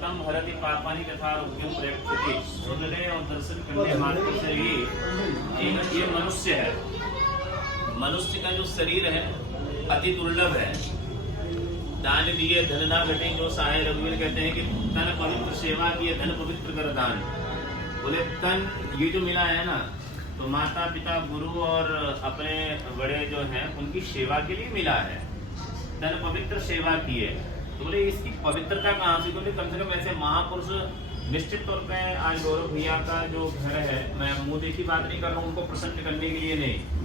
व्रतम हरति पापानि तथा आरोग्यम प्रयच्छति। सुनने और दर्शन करने मात्र से ही ये मनुष्य है। मनुष्य का जो शरीर है अति दुर्लभ है। दान दिए धन ना घटे, जो साहे रघुवीर कहते हैं कि तन पवित्र सेवा किए धन पवित्र कर दान। बोले तन ये जो मिला है ना, तो माता पिता गुरु और अपने बड़े जो हैं उनकी सेवा के लिए मिला है। तन पवित्र सेवा किए, तो बोले इसकी पवित्रता कहाँ से? बोले कम से कम ऐसे महापुरुष निश्चित तौर पे आज गौरव भैया का जो घर है, मैं मुंह देखी बात नहीं कर रहा हूँ, उनको प्रसन्न करने के लिए नहीं,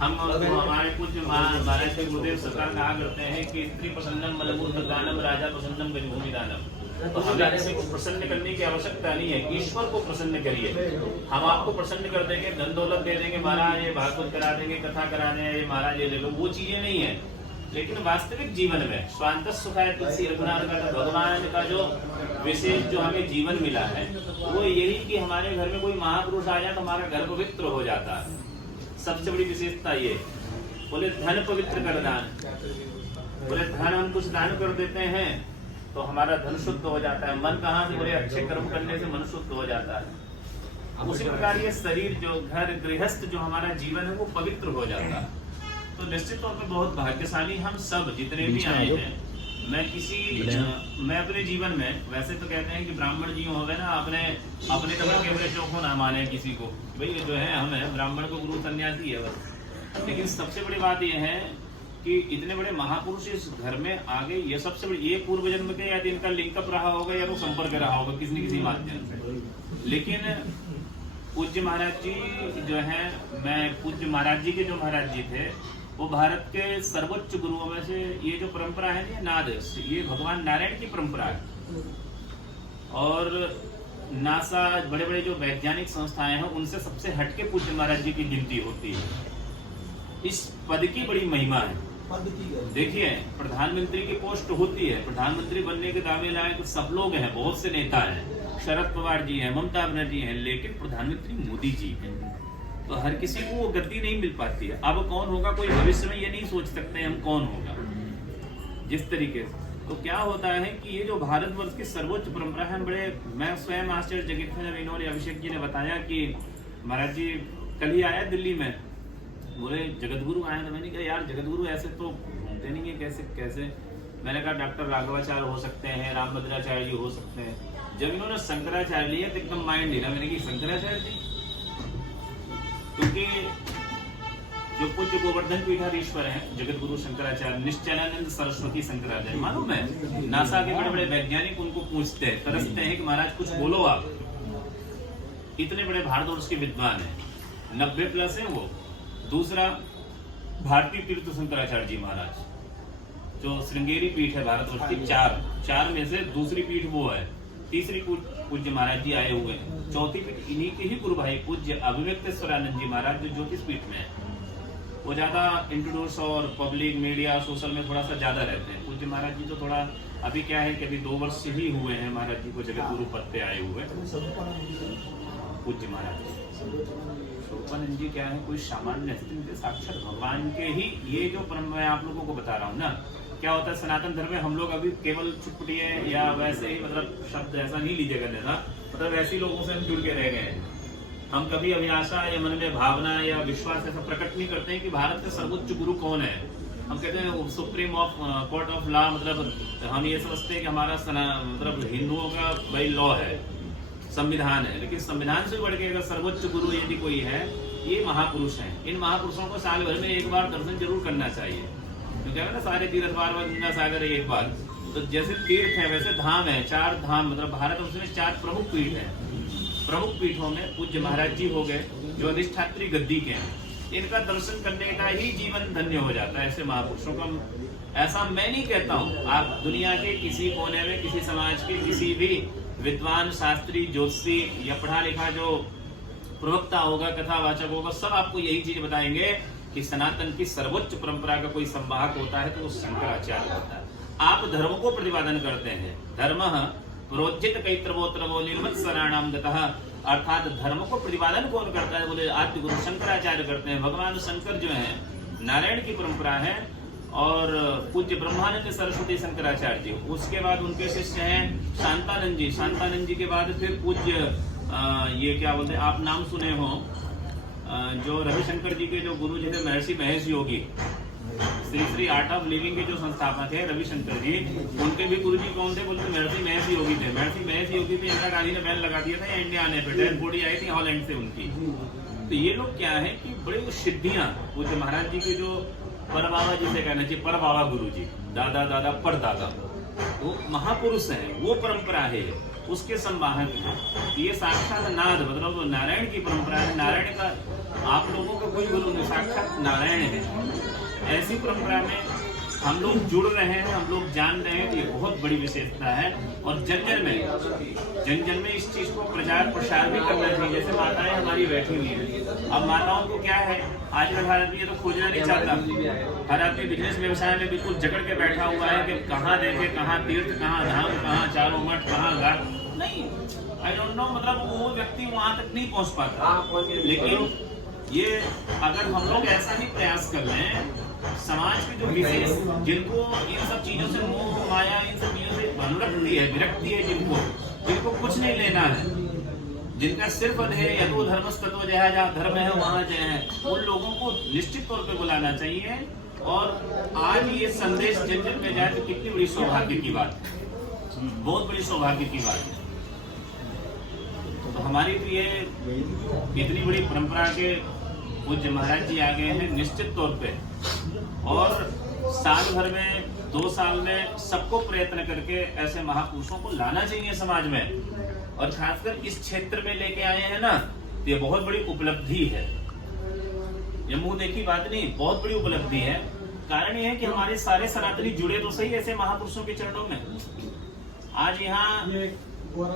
हम हमारे पूज्य महाराज श्री गुरुदेव सरकार कहा करते हैं कि स्त्री प्रसन्नम मलमूत्र दानम राजा प्रसन्नम गजभूमि दानम। तो हमें किसी को प्रसन्न करने की आवश्यकता नहीं है, ईश्वर को प्रसन्न करिए। हम आपको प्रसन्न कर देंगे, धन दौलत दे देंगे, महाराज ये भागवत करा देंगे, कथा करा देंगे, महाराज ये ले लो, वो चीजें नहीं है। लेकिन वास्तविक जीवन में स्वांत सुखाय तुलसी रघुनाथ का भगवान का जो विशेष जो हमें जीवन मिला है वो यही कि हमारे घर में कोई महापुरुष आ जाए तो हमारा घर पवित्र हो जाता है। सबसे बड़ी विशेषता ये। बोले धन पवित्र कर दान, बोले धन हम कुछ दान कर देते हैं तो हमारा धन शुद्ध हो जाता है। मन कहाँ से? बोले अच्छे कर्म करने से मन शुद्ध हो जाता है। उसी प्रकार ये शरीर जो घर गृहस्थ जो हमारा जीवन है वो पवित्र हो जाता है। तो निश्चित तौर पर बहुत भाग्यशाली हम सब जितने भी आए हैं। मैं अपने जीवन में वैसे तो कहते हैं कि ब्राह्मण जी हो गए ना, अपने कपड़े के बड़े चौखो ना माने किसी को, भाई जो है हम है ब्राह्मण को गुरु सन्यासी है बस। लेकिन सबसे बड़ी बात यह है कि इतने बड़े महापुरुष इस घर में आ गए, ये सबसे बड़ी, ये पूर्व जन्म के या इनका लिंकअप रहा होगा या वो संपर्क रहा होगा किसी न किसी माध्यम से। लेकिन पूज्य महाराज जी जो है, मैं पूज्य महाराज जी के जो महाराज जी थे वो भारत के सर्वोच्च गुरुओं में से, ये जो परंपरा है ये नाद, ये भगवान नारायण की परंपरा है। और नासा बड़े बड़े जो वैज्ञानिक संस्थाएं हैं उनसे सबसे हटके पूज्य महाराज जी की गिनती होती है। इस पद की बड़ी महिमा है। देखिए प्रधानमंत्री की पोस्ट होती है, प्रधानमंत्री बनने के दावे लाए तो सब लोग हैं, बहुत से नेता हैं, शरद पवार जी हैं, ममता बनर्जी हैं, लेकिन प्रधानमंत्री मोदी जी हैं। तो हर किसी को वो गति नहीं मिल पाती है। अब कौन होगा, कोई भविष्य में ये नहीं सोच सकते हम कौन होगा जिस तरीके से। तो क्या होता है कि ये जो भारतवर्ष की सर्वोच्च परंपरा है, बड़े, मैं स्वयं आश्चर्यचकित हूं जब इन्होंने अभिषेक जी ने बताया कि महाराज जी कल ही आया दिल्ली में, बोले जगतगुरु आए। तो मैंने कहा यार जगतगुरु ऐसे तो घूमते नहीं है, कैसे? मैंने कहा डॉक्टर राघवाचार्य हो सकते हैं, रामभद्राचार्य जी हो सकते हैं। जब इन्होंने शंकराचार्य लिया तो एकदम माइंड हिला। मैंने कहा शंकराचार्य जी, क्योंकि जो पूज्य गोवर्धन पीठाधीश्वर हैं जगतगुरु शंकराचार्य, निश्चलानंद सरस्वती शंकराचार्य, मालूम है नासा के बड़े बड़े वैज्ञानिक उनको पूछते हैं, तरसते हैं कि महाराज कुछ बोलो आप। इतने बड़े भारतवर्ष के विद्वान हैं, 90+ है वो। दूसरा भारतीय तीर्थ शंकराचार्य जी महाराज, जो श्रृंगेरी पीठ है भारतवर्ष की, चार में से दूसरी पीठ वो है। तीसरी पूज्य महाराज जी आए हुए हैं। चौथी पीठ इन्हीं के ही गुरु भाई पूज्य अभिव्यक्तेश्वरानंद जी महाराज जो ज्योतिष पीठ में है। वो ज्यादा इंट्रोड्यूस और पब्लिक मीडिया सोशल में थोड़ा सा ज्यादा रहते हैं। पूज्य महाराज जी तो थोड़ा अभी क्या है कि अभी 2 वर्ष ही हुए हैं महाराज जी को जगत गुरु पद पे आए हुए। पूज्य महाराज स्वरूपानंद जी क्या है, कोई सामान्य स्थिति, साक्षात भगवान के ही ये जो परम, मैं आप लोगों को बता रहा हूँ ना, क्या होता है सनातन धर्म में हम लोग अभी केवल चुटपुटिए या वैसे ही, मतलब शब्द ऐसा नहीं लीजिएगा लेना, मतलब ऐसे लोगों से हम जुड़ के रह गए हैं। हम कभी अभिलाषा या मन में भावना या विश्वास ऐसा प्रकट नहीं करते हैं कि भारत के सर्वोच्च गुरु कौन है। हम कहते हैं supreme of court of law, मतलब हम ये समझते हैं कि हमारा मतलब हिंदुओं का भाई लॉ है, संविधान है। लेकिन संविधान से बढ़ के अगर सर्वोच्च गुरु यदि कोई है, ये महापुरुष हैं। इन महापुरुषों को साल भर में एक बार दर्शन जरूर करना चाहिए। क्योंकि ना सारे तीर्थ पार गंगा सागर है एक बार, तो जैसे तीर्थ है वैसे धाम है, 4 धाम, मतलब भारत में 4 प्रमुख पीठ है। प्रमुख पीठों में पूज्य महाराज जी हो गए जो अधिष्ठात्री गद्दी के हैं। इनका दर्शन करने का ही जीवन धन्य हो जाता है। ऐसे महापुरुषों का, ऐसा मैं नहीं कहता हूँ, आप दुनिया के किसी कोने में किसी समाज के किसी भी विद्वान शास्त्री ज्योतिषी या पढ़ा लिखा जो प्रवक्ता होगा, कथावाचक होगा, सब आपको यही चीज बताएंगे कि सनातन की सर्वोच्च परंपरा का कोई संवाहक होता है तो वो शंकराचार्य होता है। आप धर्म को प्रतिपादन करते हैं, धर्म प्रोज्जित कैत्रवोत्रवो निर्मत्सराणाम दतः, अर्थात धर्म को प्रतिपादन कौन करता है? बोले आद्य गुरु शंकराचार्य करते हैं। भगवान शंकर जो है नारायण की परंपरा है, और पूज्य ब्रह्मानंद सरस्वती शंकराचार्य जी, उसके बाद उनके शिष्य हैं शांता शांतानंद जी के बाद फिर पूज्य ये क्या बोलते हैं, आप नाम सुने हो, जो रविशंकर जी के जो गुरु जी थे Maharishi Mahesh Yogi, Shri Shri art of living के जो संस्थापक है रविशंकर जी, उनके भी गुरु जी कौन थे बोलते महर्षि महेश योगी थे। महर्षि महेश योगी पे इंदिरा गांधी ने बैन लगा दिया था इंडिया आने पे, डेड बॉडी आई थी हॉलैंड से उनकी। तो ये लोग क्या है कि बड़े सिद्धियां पूज्य महाराज जी के जो परबाबा जिसे कहना चाहिए, परबाबा गुरु जी, दादा दादा परदादा, वो महापुरुष हैं, वो परंपरा है, उसके संवाहक हैं। ये साक्षात नाद मतलब नारायण की परंपरा है। नारायण का आप लोगों का कोई गुरु नहीं, साक्षात नारायण है। ऐसी परंपरा में हम लोग जुड़ रहे हैं, हम लोग जान रहे हैं, ये बहुत बड़ी विशेषता है। और जन जन में इस चीज को प्रचार प्रसार भी करना चाहिए। जैसे माताएं हमारी बैठी हुई हैं, अब माताओं को क्या है, आज का भारत में ये तो खोजना नहीं चाहता। हर आदमी बिजनेस व्यवसाय में बिल्कुल जकड़ के बैठा हुआ है कि कहाँ देखे, कहाँ तीर्थ, कहाँ धाम, कहाँ चारों मठ, कहाँ घाट, नहीं, आई डोंट नो, मतलब वो व्यक्ति वहां तक नहीं पहुंच पाता। लेकिन ये अगर हम लोग ऐसा ही प्रयास कर लें, समाज के जो विशेष जिनको इन सब चीजों से मोह माया, इन सब चीजों से अनुरक्ति है, विरक्ति है, जिनको कुछ नहीं लेना है, जिनका सिर्फ है यतो धर्मस्ततो जय, जहाँ धर्म है वहां जय है, उन लोगों को निश्चित तौर पे बुलाना चाहिए। और आज ये संदेश जन जन में जाए तो कितनी बड़ी सौभाग्य की बात है, बहुत बड़ी सौभाग्य की बात है। तो हमारी तो ये इतनी बड़ी परंपरा के पूज्य महाराज जी आ गए हैं निश्चित तौर पे, और साल भर में 2 साल में सबको प्रयत्न करके ऐसे महापुरुषों को लाना चाहिए समाज में। और खासकर इस क्षेत्र में लेके आए हैं ना, तो ये बहुत बड़ी उपलब्धि है, ये मुंह देखी बात नहीं, बहुत बड़ी उपलब्धि है। कारण ये है कि हमारे सारे सनातनी जुड़े तो सही ऐसे महापुरुषों के चरणों में। आज यहाँ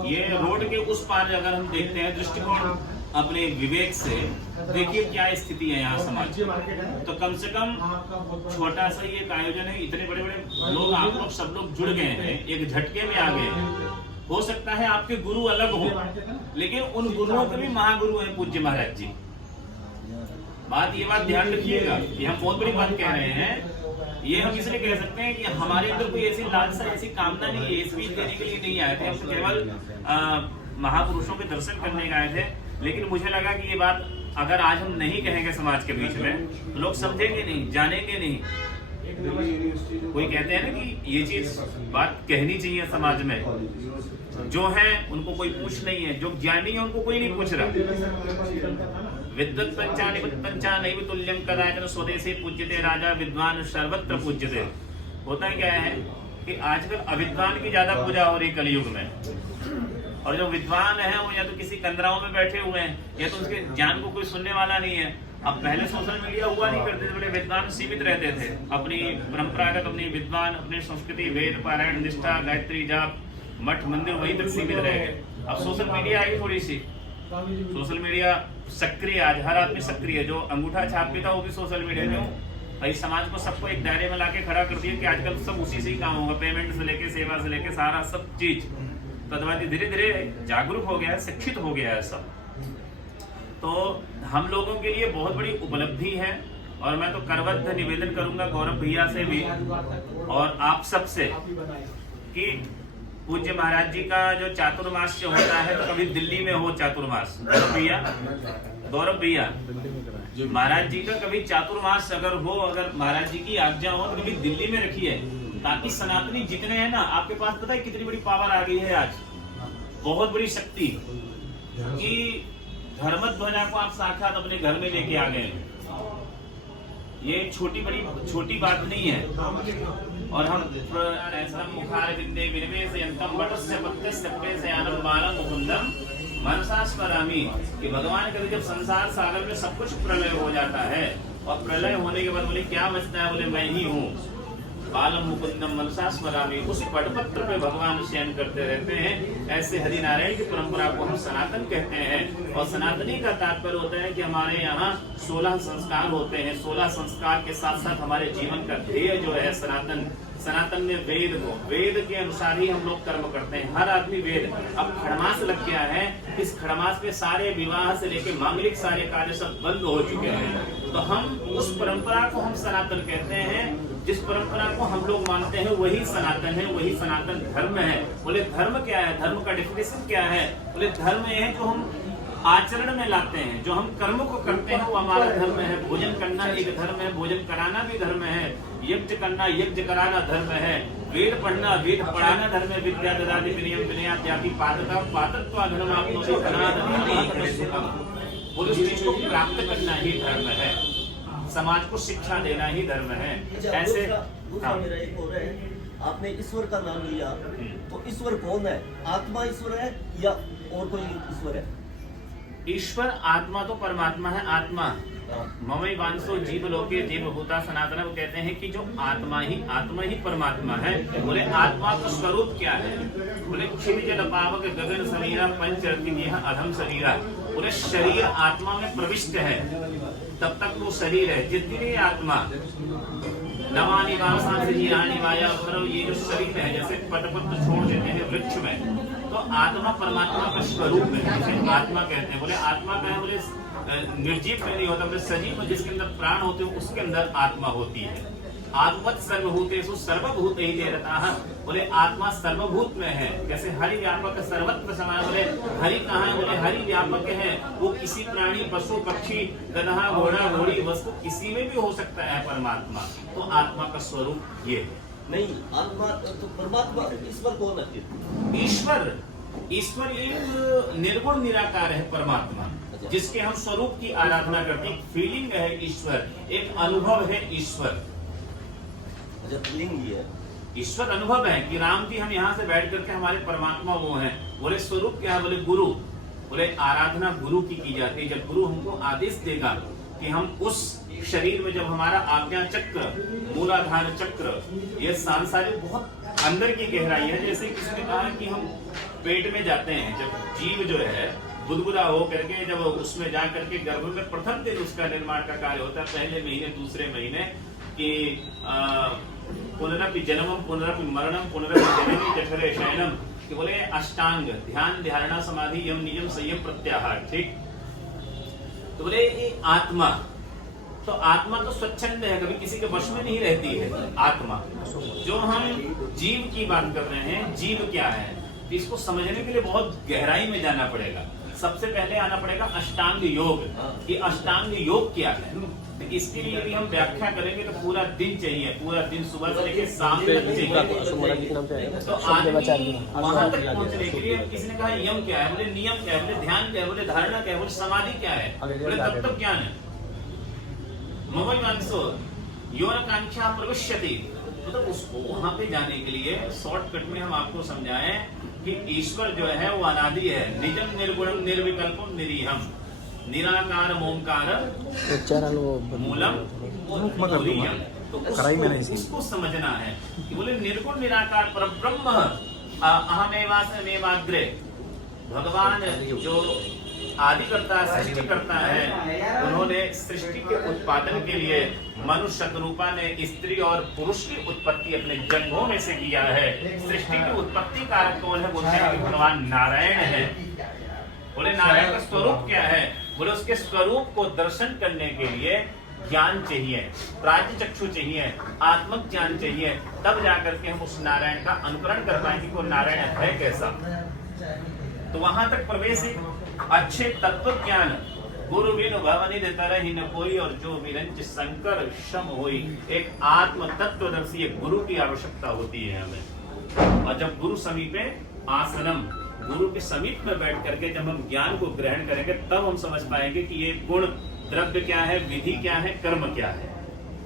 ये रोड के उस पार अगर हम देखते हैं दृष्टिकोण अपने विवेक से, देखिए क्या स्थिति है यहाँ समाज। तो कम से कम छोटा सा ये आयोजन है, इतने बड़े बड़े लोग, आप लोग सब लोग जुड़ गए हैं, एक झटके में आ गए हैं। हो सकता है आपके गुरु अलग हो, लेकिन उन गुरुओं के भी महागुरु हैं पूज्य महाराज जी। ये बात ध्यान रखिएगा, ये हम बहुत बड़ी बात कह रहे हैं। ये हम इसलिए कह सकते हैं कि हमारे अंदर कोई ऐसी लालसा, ऐसी कामना नहीं है, स्पीच देने के लिए नहीं आए थे, हम तो केवल महापुरुषों के दर्शन करने आए थे। लेकिन मुझे लगा कि ये बात अगर आज हम नहीं कहेंगे समाज के बीच में, लोग समझेंगे नहीं, जानेंगे नहीं। कोई कहते हैं ना कि ये चीज बात कहनी चाहिए समाज में, जो है उनको कोई पूछ नहीं है, जो ज्ञानी है उनको कोई नहीं पूछ रहा। विद्वत् पंचा नैव तुल्यं कदाचन स्वदेशे पूज्यते राजा विद्वान सर्वत्र पूज्यते। होता क्या है कि आजकल अविद्वान की ज्यादा पूजा हो रही कलयुग में, और जो विद्वान है वो या तो किसी कंदराओं में बैठे हुए हैं, या तो उसके ज्ञान को कोई सुनने वाला नहीं है। अब पहले सोशल मीडिया हुआ नहीं करते थे, बड़े विद्वान सीमित रहते थे, अपनी परंपरागत अपनी विद्वान, अपनी संस्कृति, वेद पारायण, निष्ठा, गायत्री जाप, मठ मंदिर वहीं तक सीमित रह गए। अब सोशल मीडिया आई थोड़ी सी, सोशल मीडिया सक्रिय, आज हर आदमी सक्रिय है। जो अंगूठा छाप भी था वो भी सोशल मीडिया में। भाई समाज को सबको एक दायरे में लाके खड़ा कर दिया कि आजकल सब उसी से ही काम होगा, पेमेंट से लेके सेवा से लेके सारा सब चीज। तद्वारा धीरे धीरे जागरूक हो गया है, शिक्षित हो गया है सब। तो हम लोगों के लिए बहुत बड़ी उपलब्धि है, और मैं तो करबद्ध निवेदन करूंगा गौरव भैया से भी और आप सब से कि पूज्य महाराज जी का जो चातुर्मास्य होता है, तो कभी दिल्ली में हो चातुर्मास, गौरव भैया महाराज जी का कभी चातुर्मास अगर हो, अगर महाराज जी की आज्ञा हो तो कभी दिल्ली में रखिए, ताकि सनातनी जितने हैं ना, आपके पास पता है कितनी बड़ी पावर आ गई है आज, बहुत बड़ी शक्ति, कि धर्म ध्वजा को आप साक्षात अपने घर में लेके आ गए। ये छोटी बात नहीं है। और हम मुखार विंदे विनिवेश यंतम वटस्य पत्यस्य प्रेषयानम बालम मुकुंदम मनसा स्मरामि, कि भगवान कहते जब संसार सागर में सब कुछ प्रलय हो जाता है, और प्रलय होने के बाद बोले क्या बचता है, बोले मैं ही हूँ, बालम मुकुंदम मनसा स्मरामि, उस पटपत्र पे भगवान शयन करते रहते हैं। ऐसे हरिनारायण की परंपरा को हम सनातन कहते हैं, और सनातनी का तात्पर्य होता है कि हमारे यहाँ 16 संस्कार होते हैं। 16 संस्कार के साथ साथ हमारे जीवन का ध्येय जो है सनातन में वेद के अनुसार ही हम लोग कर्म करते हैं। हर आदमी वेद, अब खड़मास लग गया है, इस खड़मास में सारे विवाह से लेके मांगलिक सारे कार्य सब बंद हो चुके हैं। तो हम उस परंपरा को हम सनातन कहते हैं, जिस परंपरा को हम लोग मानते हैं वही सनातन है, वही सनातन धर्म है। बोले धर्म क्या है, धर्म का डेफिनेशन क्या है? बोले धर्म ये है जो हम आचरण में लाते हैं, जो हम कर्म को करते हैं वो हमारा धर्म है। भोजन करना एक धर्म है, भोजन कराना भी धर्म है। यज्ञ करना, यज्ञ कराना धर्म है। वेद पढ़ना, वेद पढ़ाना धर्म है। विद्या ददाति विनयम विनयात्यापि पादता पादत्वा धर्म आपनोति अनादि। बोले उस चीज को प्राप्त करना ही धर्म है, समाज को शिक्षा देना ही धर्म है। ऐसे मेरा एक और है, आपने ईश्वर का नाम लिया, तो ईश्वर कौन है? आत्मा ईश्वर है या और कोई ईश्वर है? ईश्वर आत्मा तो परमात्मा है। आत्मा ममई वांसो जीव लोके जीव भूता सनातन। वो कहते हैं कि जो आत्मा ही परमात्मा है। बोले आत्मा का स्वरूप क्या है? बोले क्षिति जल पावक गगन समीरा पंच रत्न अधम शरीरा। बोले शरीर आत्मा में प्रविष्ट है, तब तक वो शरीर है। जितनी आत्मा नवानि वासांसि जीराणि वाया, ये जो शरीर है जैसे पटपत्र छोड़ देते हैं वृक्ष में, तो आत्मा परमात्मा का स्वरूप है, जिसे आत्मा कहते हैं। बोले आत्मा का है, बोले निर्जीव में नहीं होता, बोले सजीव में जिसके अंदर प्राण होते हैं उसके अंदर आत्मा होती है। आत्मवत् सर्वभूतेषु सर्वभूतैः रहता। बोले आत्मा सर्वभूत में है। जैसे हरि व्यापक सर्वत्र समान। बोले हरि कहाँ है? बोले हरि व्यापक है, वो किसी प्राणी पशु पक्षी गधा घोड़ा घोड़ी वस्तु किसी में भी हो सकता है परमात्मा। तो आत्मा का स्वरूप ये है। नहीं, आत्मा तो परमात्मा, ईश्वर कौन है? ईश्वर एक निर्गुण निराकार है परमात्मा, जिसके हम स्वरूप की आराधना करते हैं। फीलिंग है ईश्वर, एक अनुभव है ईश्वर। फीलिंग है ईश्वर अनुभव है कि राम जी हम यहाँ से बैठ करके हमारे परमात्मा वो हैं। बोले स्वरूप क्या है? बोले गुरु। बोले आराधना गुरु की जाती है। जब गुरु हमको आदेश देगा कि हम उस शरीर में, जब हमारा आज्ञा चक्र, मूलाधार चक्र, ये सांसारिक बहुत अंदर की गहराई है। जैसे किसी ने कहा कि हम पेट में जाते हैं, जब जीव जो है बुदबुदा हो करके जब उसमें जा करके गर्भ में प्रथम दिन उसका निर्माण का कार्य होता है, पहले महीने दूसरे महीने कि पुनरपि जन्मम पुनरपि मरणम पुनरपि जननी जठरे शयनम। कि बोले अष्टांग ध्यान धारणा समाधि यम नियम संयम प्रत्याहार। ठीक, तो बोले ये आत्मा, तो आत्मा तो स्वच्छंद है, कभी किसी के वश में नहीं रहती है आत्मा। जो हम जीव की बात कर रहे हैं, जीव क्या है, तो इसको समझने के लिए बहुत गहराई में जाना पड़ेगा। सबसे पहले आना पड़ेगा अष्टांग योग। कि अष्टांग योग क्या है, इसके लिए यदि हम व्याख्या करेंगे तो पूरा दिन चाहिए, पूरा दिन सुबह से लेकर शाम तक चाहिए। तो आदमी वहां तक पहुंचने के लिए किसी ने कहा यम क्या है, बोले नियम क्या है, बोले ध्यान क्या है, बोले धारणा क्या है, बोले समाधि क्या है, बोले तत्व ज्ञान है। ममई वांसो योनकांक्षा प्रविश्यति। मतलब उसको वहां पे जाने के लिए शॉर्टकट में हम आपको समझाएं कि ईश्वर जो है वो अनादि है। निजम निर्गुणम निर्विकल्पम निरीहम निराकार ओंकार मूलम तुरीयम। तो उसको समझना है कि बोले निर्गुण निराकार परब्रह्म अहमेवाग्रे। भगवान जो आदि करता है, सृष्टि करता है, उन्होंने सृष्टि के उत्पादन के लिए मनुष्य रूपा ने स्त्री और पुरुष की उत्पत्ति अपने जंगों में से किया है। सृष्टि की उत्पत्ति कारक कौन है? बोलते हैं कि भगवान नारायण है। बोले नारायण का स्वरूप क्या है? बोले उसके स्वरूप को दर्शन करने के लिए ज्ञान चाहिए, प्राज्ञ चक्षु चाहिए, आत्मक ज्ञान चाहिए, तब जाकर के हम उस नारायण का अनुकरण कर पाएंगे कि वो नारायण है कैसा। तो वहां तक प्रवेश अच्छे तत्व ज्ञान गुरु बिन भवनि तरहि न कोई, और जो विरंच शंकर शम होई। एक आत्म तत्वदर्शी एक गुरु की आवश्यकता होती है हमें। और जब गुरु समीपे आसनम, गुरु के समीप में बैठ करके जब हम ज्ञान को ग्रहण करेंगे तब हम समझ पाएंगे कि ये गुण द्रव्य क्या है, विधि क्या है, कर्म क्या है।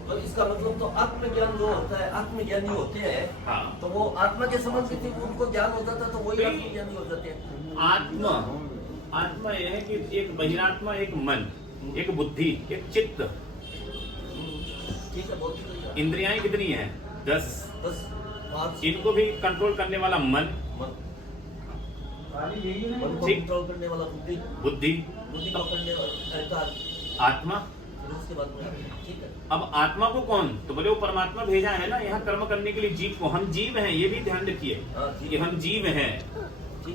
तो इसका मतलब तो आत्मज्ञान जो होता है, आत्मज्ञानी होते हैं। हाँ। तो वो आत्मा के संबंध थी, उनको ज्ञान होता था, तो वही आत्मज्ञानी हो जाते हैं। आत्मा यह है कि एक बहिरात्मा, एक मन, एक बुद्धि, एक चित्त। ठीक है, बहुत इंद्रियाएं कितनी हैं? 10। इनको भी कंट्रोल करने वाला मन, कंट्रोल करने वाला बुद्धि को करने वाला आत्मा। ठीक है। अब आत्मा को कौन? तो बोले वो परमात्मा भेजा है ना यहाँ कर्म करने के लिए जीव को। हम जीव हैं, ये भी ध्यान रखिए कि हम जीव हैं,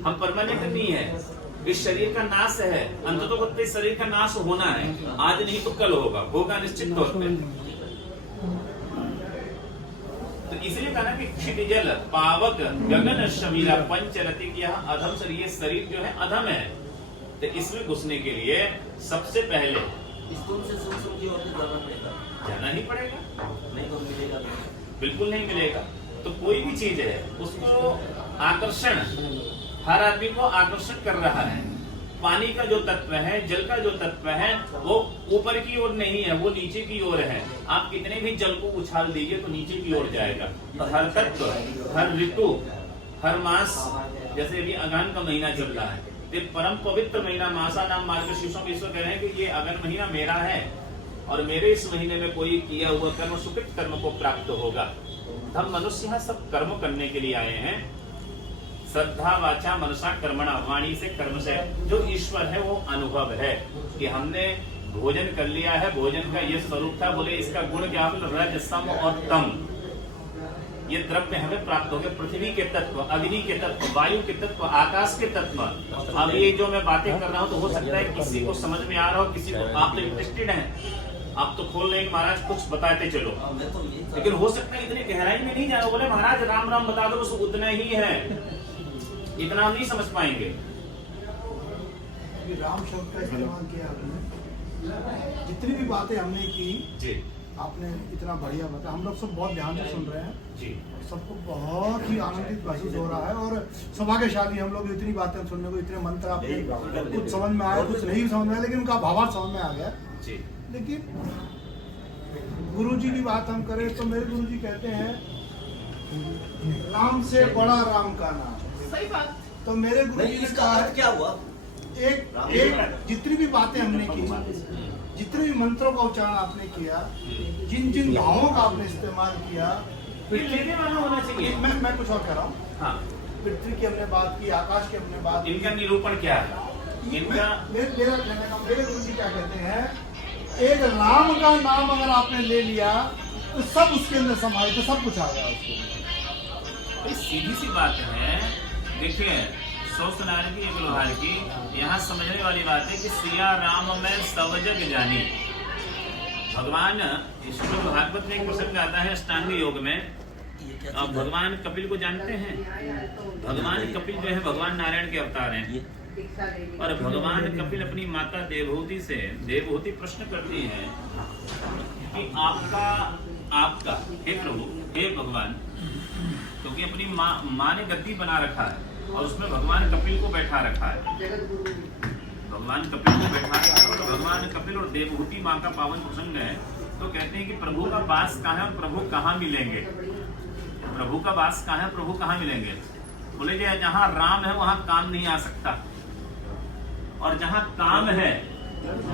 हम परमानेंट नहीं है। इस शरीर का नाश है, अंततः इस शरीर का नाश होना है, आज नहीं तो कल होगा, निश्चित तौर पे। इसलिए कहा ना कि क्षितिजल पावक गगन शमीला पंचरति की यह अधम शरीर जो है अधम है, तो इसमें घुसने के लिए सबसे पहले स्थूल से सूक्ष्म की ओर जाना पड़ेगा, जाना ही पड़ेगा, नहीं तो मिलेगा नहीं। बिल्कुल नहीं मिलेगा। तो कोई भी चीज है उसको आकर्षण, हर आदमी को आकर्षण कर रहा है। पानी का जो तत्व है, जल का जो तत्व है, वो ऊपर की ओर नहीं है, वो नीचे की ओर है। आप कितने भी जल को उछाल दीजिए तो नीचे की ओर जाएगा। तो हर तत्व, हर ऋतु, हर मास, जैसे अभी अगहन का महीना चल रहा है, ये परम पवित्र महीना, मासा नाम मार्गशीर्षों में ईश्वर कह रहे हैं कि ये अगहन महीना मेरा है और मेरे इस महीने में कोई किया हुआ कर्म सुकृत कर्म को प्राप्त होगा। हम मनुष्य यहाँ सब कर्म करने के लिए आए हैं। श्रद्धा वाचा मनसा कर्मणा, वाणी से कर्म से जो ईश्वर है वो अनुभव है कि हमने भोजन कर लिया है, भोजन का ये स्वरूप था, बोले इसका गुण क्या है, रज सम और तम, ये द्रव्य हमें प्राप्त हो गए। पृथ्वी के तत्व, अग्नि के तत्व, वायु के तत्व, आकाश के तत्व। अब ये जो मैं बातें कर रहा हूँ तो हो सकता है किसी को समझ में आ रहा हो, किसी को, आप तो इंटरेस्टेड हैं, आप तो खोल रहे हैं महाराज कुछ बताते चलो, लेकिन हो सकता है इतनी गहराई में नहीं जाना। बोले महाराज राम राम बता दो, बस उतना ही है, इतना हम नहीं समझ पाएंगे। राम शब्द का इस्तेमाल किया आपने, जितनी भी बातें हमने की जी, आपने इतना बढ़िया बताया, हम लोग सब बहुत ध्यान से सुन रहे हैं जी, सबको बहुत ही आनंदित महसूस हो रहा है और सौभाग्यशाली हम लोग, इतनी बातें सुनने को, इतने मंत्र आपके कुछ समझ में आया, कुछ नहीं समझ में आया, लेकिन उनका भावार्थ समझ में आ गया जी। लेकिन गुरुजी की बात हम करें तो मेरे गुरुजी कहते हैं राम से बड़ा राम का नाम। सही बात। तो मेरे गुरुजी नहीं, ने इसका कहा अर्थ क्या हुआ? एक जितनी भी बातें हमने की, जितने भी मंत्रों का उच्चारण आपने किया, जिन जिन भावों का आपने इस्तेमाल किया, ये लेने वाला होना चाहिए। मैं कुछ और कह रहा हूँ। हाँ, पृथ्वी की हमने बात की, आकाश की हमने बात की। इनका निरूपण क्या है? इनका मेरा कहने का, मेरे गुरु जी क्या कहते हैं, एक राम का नाम अगर आपने ले लिया तो सब उसके अंदर समाये, तो सब कुछ आ गया उसको। भाई सीधी सी बात है। देखिए, 100 सुनार की एक लोहार की, यहाँ समझने वाली बात है कि सिया राम में सब जग जानी। भगवान श्रीमद् भागवत में एक प्रसंग आता है अष्टांग योग में। अब भगवान कपिल को जानते हैं। भगवान कपिल जो है भगवान नारायण के अवतार हैं। और भगवान कपिल अपनी माता देवहूति से, देवहूति प्रश्न करती है कि आपका हे प्रभु, हे भगवान, क्योंकि अपनी माँ ने गद्दी बना रखा है और उसमें भगवान कपिल को बैठा रखा है। भगवान कपिल को बैठा रखा है और भगवान कपिल और देवहूति माँ का पावन प्रसंग है। तो कहते हैं कि प्रभु का वास कहाँ है और प्रभु कहाँ मिलेंगे? प्रभु का वास कहाँ है, प्रभु कहाँ मिलेंगे? बोले जहाँ राम है वहाँ काम नहीं आ सकता, और जहाँ काम है,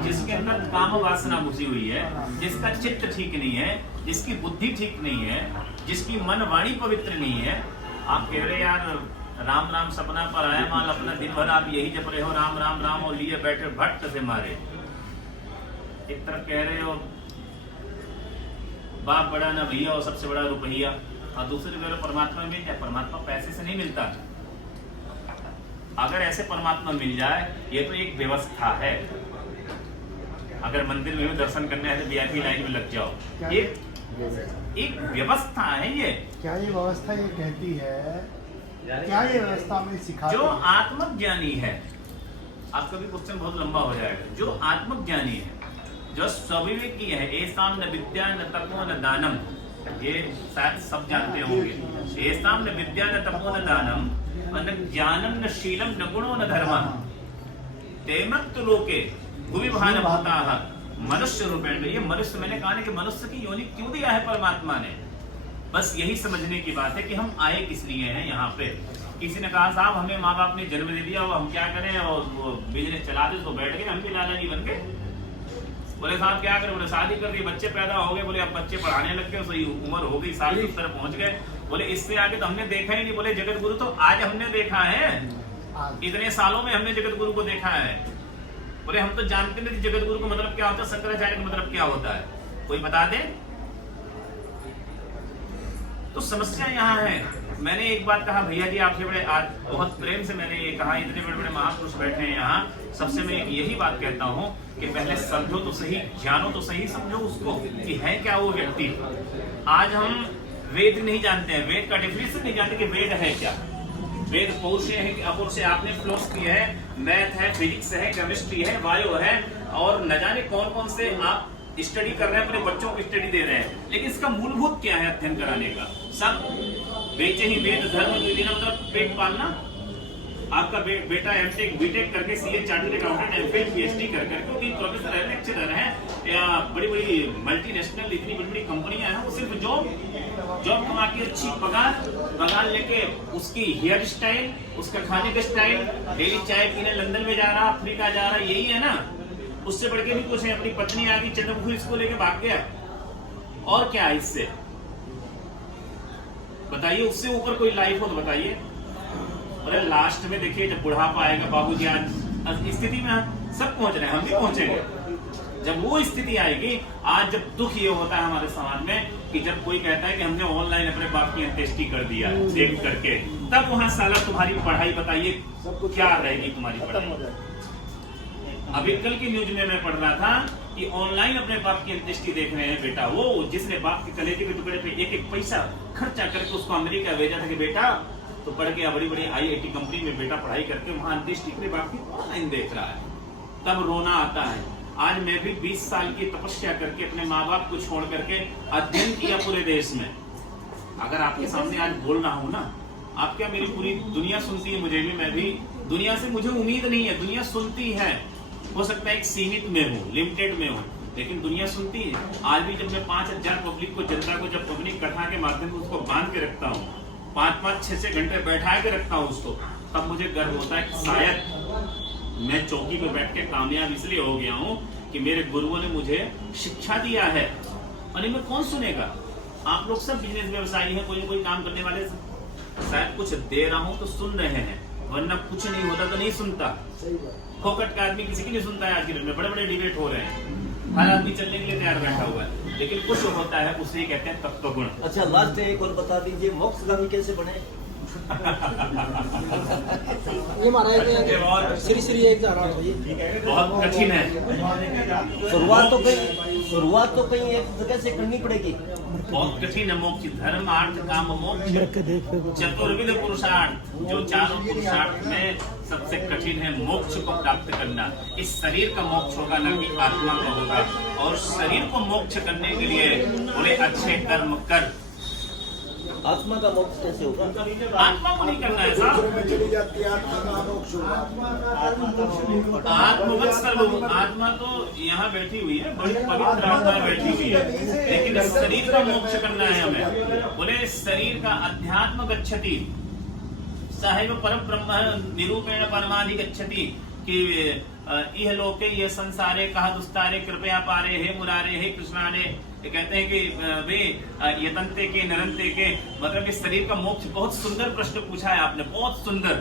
जिसके अंदर काम वासना घुसी हुई है, जिसका चित्त ठीक नहीं है, जिसकी बुद्धि ठीक नहीं है, जिसकी मन वाणी पवित्र नहीं है, आप कह रहे यार राम राम सपना पर आया माल, अपना दिन भर आप यही जप रहे हो राम राम राम और लिए बैठे भट्ट से मारे। एक तरफ कह रहे हो बाप बड़ा ना भैया और सबसे बड़ा रुपया, और दूसरी कह रहे हो परमात्मा मिल जाए। परमात्मा पैसे से नहीं मिलता। अगर ऐसे परमात्मा मिल जाए, ये तो एक व्यवस्था है। अगर मंदिर में भी दर्शन करने है तो वीआईपी लाइन में लग जाओ, एक व्यवस्था है ये। क्या ये व्यवस्था ये कहती है, क्या ये व्यवस्था में सिखाती जो है? आत्मज्ञानी है, आपका भी क्वेश्चन बहुत लंबा हो जाएगा। जो आत्मज्ञानी है, जो स्वविवेकी है, एसाम न विद्या न तपो न दानम, ये शायद सब जानते होंगे। एसाम न विद्या न तपो न दानम, न ज्ञानम न शीलम न गुणो न धर्मः, तेमत्त लोके भुविभान भूताः मनुष्य रूपेण। ये मनुष्य, मैंने कहा कि मनुष्य की योनि क्यों दिया है परमात्मा ने? बस यही समझने की बात है कि हम आए किस लिए हैं यहाँ पे। किसी ने कहा साहब हमें माँ बाप ने जन्म दे दिया, हम क्या करें, और वो बिजनेस चला दे तो बैठ गए, हम भी लाला जी बन गए। बोले साहब क्या करें? बोले शादी कर दी, बच्चे पैदा हो गए, बोले अब बच्चे पढ़ाने लग गए, सही उम्र हो गई, साल की तरफ पहुंच गए। बोले इससे आगे तो हमने देखा ही नहीं। बोले जगत गुरु तो आज हमने देखा है, इतने सालों में हमने जगत गुरु को देखा है। बोले हम तो जानते नहीं जगत गुरु का मतलब क्या होता है, शंकराचार्य का मतलब क्या होता है, कोई बता दे? तो समस्या यहाँ है। मैंने एक बात कहा भैया जी आपसे, बड़े आज बहुत प्रेम से मैंने ये कहा, इतने बड़े बड़े महापुरुष बैठे हैं यहाँ, सबसे मैं यही बात कहता हूँ कि पहले समझो तो सही, जानो तो सही, समझो उसको कि है क्या वो व्यक्ति। आज हम वेद नहीं जानते हैं, वेद का डेफिनेशन नहीं जानते कि वेद है क्या। वेद पौरुष है कि अपौरुष है, आपने फिलोसफी है, मैथ है, फिजिक्स है, केमिस्ट्री है, बायो है, और न जाने कौन कौन से आप स्टडी कर रहे हैं, अपने बच्चों को स्टडी दे रहे हैं, लेकिन इसका मूलभूत क्या है अध्ययन कराने का? सब बेचे ही वेद धर्म देना, मतलब पेट पालना। आपका बेटा एमटेक बीटेक करके CA chartered accountant MPhil PhD कर करके उनकी प्रोफेसर है, लेक्चरर है, या बड़ी बड़ी मल्टीनेशनल इतनी बड़ी बड़ी कंपनियां हैं, वो सिर्फ जॉब कमा के अच्छी पगार लेके उसकी हेयर स्टाइल, उसका खाने का स्टाइल, डेली चाय पीने लंदन में जा रहा, अफ्रीका जा रहा, यही है ना। उससे बढ़ के भी कुछ है, अपनी पत्नी आ गई चंद्रमुखी इसको लेके भाग गया, और क्या है इससे? बताइए, उससे ऊपर कोई लाइफ हो तो बताइए। अरे लास्ट में देखिए जब बुढ़ापा आएगा, बाबूजी आज स्थिति में सब पहुंच रहे हैं, हम भी पहुंचेंगे। जब वो स्थिति आएगी, आज जब दुख ये होता है हमारे समाज में कि जब कोई कहता है कि हमने ऑनलाइन अपने बाप की अंत्येष्टि कर दिया देख करके, तब वहां साला तुम्हारी पढ़ाई बताइए क्या रहेगी तुम्हारी पढ़ाई। अभी कल की न्यूज में मैं पढ़ रहा था कि ऑनलाइन अपने बाप की अंत्येष्टि देख रहे हैं बेटा, वो जिसने बाप के कलेजे के टुकड़े पे एक एक पैसा खर्चा करके उसको अमेरिका भेजा था कि बेटा तो पढ़ के बड़ी बड़ी आईआईटी कंपनी में बेटा पढ़ाई करके वहां अंत्येष्टि अपने बाप की ऑनलाइन देख रहा है, तब रोना आता है। आज मैं भी 20 साल की तपस्या करके अपने माँ बाप को छोड़ करके अध्ययन किया पूरे देश में। अगर आपके सामने आज बोल रहा हूँ ना, आप क्या मेरी पूरी दुनिया सुनती है, मुझे भी, मैं भी दुनिया से मुझे उम्मीद नहीं है, दुनिया सुनती है, हो सकता है एक सीमित में हो, लिमिटेड में हो, लेकिन दुनिया सुनती है। आज भी जब मैं 5000 पब्लिक को, जनता को जब पब्लिक कथा के माध्यम से उसको बांध के रखता हूँ, 5-5, 6-6 घंटे बैठा के रखता हूँ उसको, तब मुझे गर्व होता है कि शायद मैं चौकी पे बैठ के कामयाब इसलिए हो गया हूँ कि मेरे गुरुओं ने मुझे शिक्षा दिया है। और इनमें कौन सुनेगा? आप लोग सब बिजनेस व्यवसायी हैं, कोई कोई काम करने वाले, शायद कुछ दे रहा हूँ तो सुन रहे हैं, वरना कुछ नहीं होता तो नहीं सुनता। फोकट का आदमी किसी की नहीं सुनता है। आज के दिन में बड़े बड़े डिबेट हो रहे हैं, हर आदमी चलने के लिए तैयार बैठा हुआ है, लेकिन कुछ होता है उसे ही कहते हैं तत्व गुण। अच्छा, लास्ट एक और बता दीजिए, मोक्षगामी कैसे बने? ये महाराज श्री एक जा रहा है, बहुत कठिन है। शुरुआत तो कहीं एक जगह से करनी पड़ेगी। बहुत कठिन है मोक्ष, धर्म अर्थ काम मोक्ष चतुर्विध पुरुषार्थ, जो चारों पुरुषार्थ में सबसे कठिन है मोक्ष को प्राप्त करना। इस शरीर का मोक्ष होगा, न कि आत्मा का होगा। और शरीर को मोक्ष करने के लिए बोले अच्छे कर्म कर। आत्मा का मोक्ष कैसे होगा? आत्मा को नहीं करना है साहब, आत्मवत सर्व। आत्मा तो यहाँ बैठी हुई है, बड़ी पवित्र आत्मा बैठी हुई है, लेकिन शरीर का मोक्ष करना है हमें। बोले शरीर का अध्यात्म गच्छति साहेब परम ब्रह्म निरूपेण परमाधि गच्छति, कि यह लोके यह संसारे कहा दुस्तारे कृपया पारे हे मुरारे हे कृष्णारे। ये कहते हैं कि वे यतंते के नरंते के, मतलब इस शरीर का मोक्ष। बहुत सुंदर प्रश्न पूछा है आपने, बहुत सुंदर।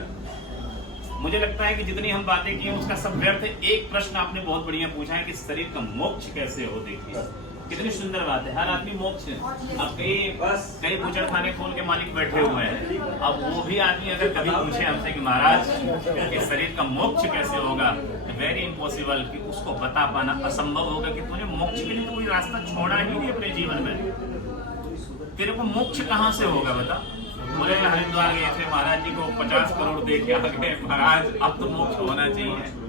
मुझे लगता है कि जितनी हम बातें की उसका सब व्यर्थ है। एक प्रश्न आपने बहुत बढ़िया पूछा है कि शरीर का मोक्ष कैसे हो। देखिए कितनी सुंदर बात है, हर आदमी मोक्ष है। अब कई बुचड़ खाने खोल के मालिक बैठे हुए हैं, अब वो भी आदमी अगर कभी पूछे हमसे कि महाराज कि शरीर का मोक्ष कैसे होगा, वेरी इम्पॉसिबल, कि उसको बता पाना असंभव होगा। कि तूने मोक्ष के लिए तो कोई रास्ता छोड़ा ही नहीं अपने जीवन में, तेरे को मोक्ष कहाँ से होगा बता। बोले हरिद्वार गए थे, महाराज जी को 50 करोड़ दे के आ गए, महाराज अब तो मोक्ष होना चाहिए।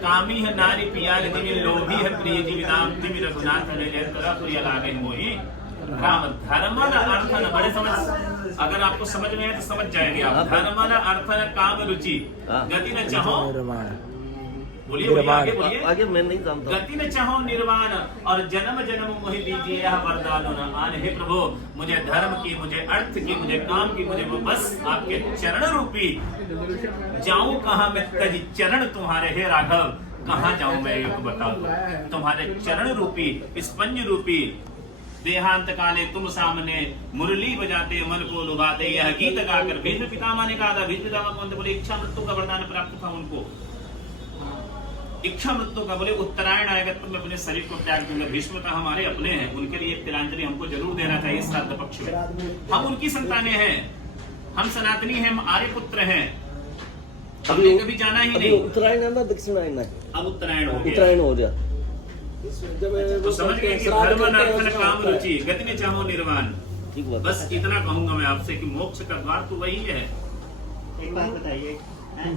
कामी है नारी पियार दिवी, लोभी है प्रिय जीविनाम दिवी, रघुनाथ ने तोरा प्रिय लागे मोही। राम धर्म न अर्थ न, बड़े समझ, अगर आपको समझ में है तो समझ जाएंगे आप। धर्म न अर्थ न काम रुचि, गति न चाहो, बोलिए आगे मैं नहीं जानता। गति न चाहो निर्वाण, और जन्म जन्म मोहि दीजिए यह वरदान न आन। हे प्रभु मुझे धर्म की, मुझे अर्थ की, मुझे काम की, मुझे बस आपके चरण रूपी, जाऊं कहाँ मैं तज चरण तुम्हारे, हे राघव कहाँ जाऊं मैं, ये तो बताओ। तुम्हारे चरण रूपी, स्पंज रूपी, देहांत काले तुम सामने मुरली बजाते मन को लुभाते। यह गीत गाकर भीष्म पितामह ने कहा था, भीष्म पितामह बोले इच्छा मृत्यु का वरदान प्राप्त था उनको, इच्छा मृत्यु का। बोले उत्तरायण आएगा तो मैं अपने शरीर को त्याग दूंगा। भीष्मता हमारे अपने हैं, उनके लिए तिलांजलि हमको जरूर देना चाहिए श्राद्ध पक्ष में। हम उनकी संतानें हैं, हम सनातनी हैं, हम आर्य पुत्र हैं, हमने कभी जाना ही नहीं। उत्तरायण है ना दक्षिणायन है? अब उत्तरायण हो गया। उत्तरायण हो गया। जब तो समझ गए कि धर्म नर्थ काम रुचि गति में चाहो निर्वाण। बस इतना कहूंगा मैं आपसे कि मोक्ष का द्वार तो वही है। एक बात बताइए,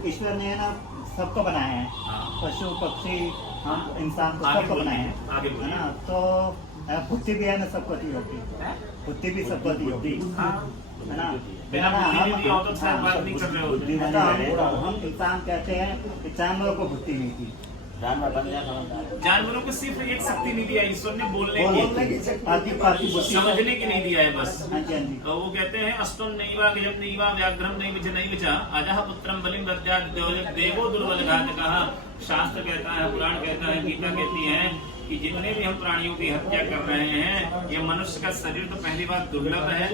ईश्वर ने ना सबको बनाया है, पशु पक्षी हम इंसान को सबको बनाया है ना। तो बुद्धि भी है ना सबको दी होगी, बुद्धि भी सबको दी होगी है ना। हम इंसान कहते हैं कि जानवरों को बुद्धि नहीं थी, जानवरों को सिर्फ एक शक्ति नहीं दिया ईश्वर ने, बोलने की, समझने की नहीं दिया है बस। तो वो कहते हैं अष्टम नैवा गजम नैवा व्याघ्रम नैवचा अजह पुत्रम बलिम दद्यात् देवो दुर्बल घातकः। शास्त्र कहता है, पुराण कहता है, गीता कहती है कि जितने भी हम प्राणियों की हत्या कर रहे हैं, ये मनुष्य का शरीर तो पहली बात दुर्लभ है।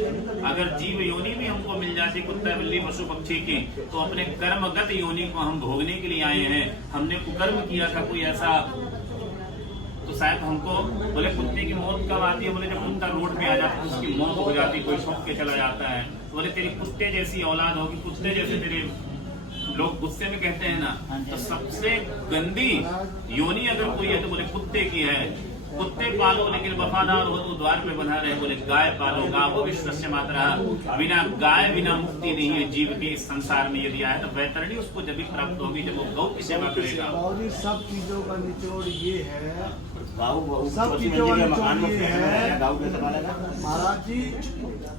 अगर जीव योनि भी हमको मिल जाती, कुत्ता बिल्ली पशु पक्षी की, तो अपने कर्मगत योनि को हम भोगने के लिए आए हैं। हमने कुकर्म किया था कोई ऐसा, तो शायद हमको बोले कुत्ते की मौत कब आती है, बोले जब कुत्ता रोड पे आ जाता है उसकी मौत हो जाती, कोई ठोक के चला जाता है। बोले तेरी कुत्ते जैसी औलाद होगी, कुत्ते जैसे तेरे लोग गुस्से में कहते हैं ना। तो सबसे गंदी योनि अगर कोई है तो बोले कुत्ते की है। कुत्ते पालो लेकिन वफादार हो तो द्वार पे बना रहे। बोले गाय पालो, गावो विश्वस्य मातरः। बिना गाय बिना मुक्ति नहीं है जीव की इस संसार में। यदि आए तो वैतरणी उसको जब भी प्राप्त होगी जब वो गौ की सेवा करेगा। सब चीजों का निचोड़ ये है, सब चीजों का निचोड़ ये है महाराज जी,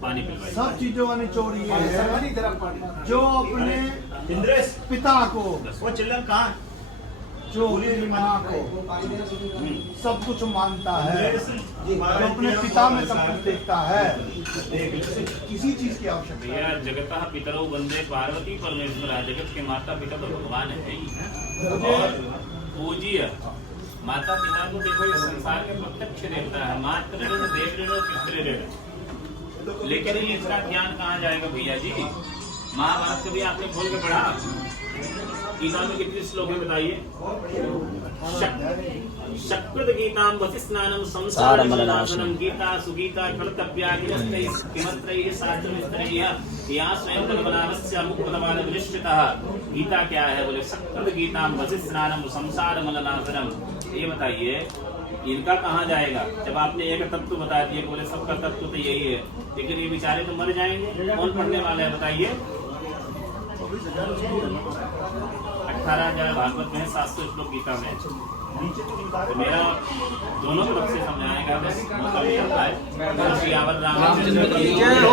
पानी पिलवाइए। सब चीजों का निचोड़ ये है जो अपने पिता को, वो चिल्लर कहाँ, जो अपनी माँ को सब कुछ मानता है, जो अपने पिता में सब कुछ देखता है, किसी चीज की आवश्यकता भैया जगतः पितरौ वंदे पार्वती परमेश्वरा। जगत के माता पिता तो भगवान है ही। और पूज्य माता पिता को देखो इस संसार के प्रत्यक्ष देवता है। मातृ ऋण देव ऋण पितृ ऋण, लेकिन इसका ज्ञान कहाँ जाएगा भैया जी। महाभारत कभी आपने खोल के पढ़ा? गीता में कितने श्लोक है बताइए? शकृत गीतां वसिस्नानं संसार मलनाशनं। गीता सुगीता कर्तव्या किमत्रैः शास्त्रविस्तरैः या स्वयं बलवनावस्य मुक्तवाद विनिश्चितः। गीता क्या है? बोले शकृत गीतां वसिस्नानं संसार मलनाशनं। ये बताइए इनका कहाँ जाएगा? जब आपने एक तत्व बता दिए, बोले सबका तत्व तो यही है, लेकिन ये बेचारे तो मर जाएंगे। कौन पढ़ने वाला है बताइए? 18,000 भागवत में है, 700 श्लोक गीता में। तो मेरा दोनों तरफ से समझाएगा बस, मतलब ये होता है। श्री रामचंद्र की जय हो।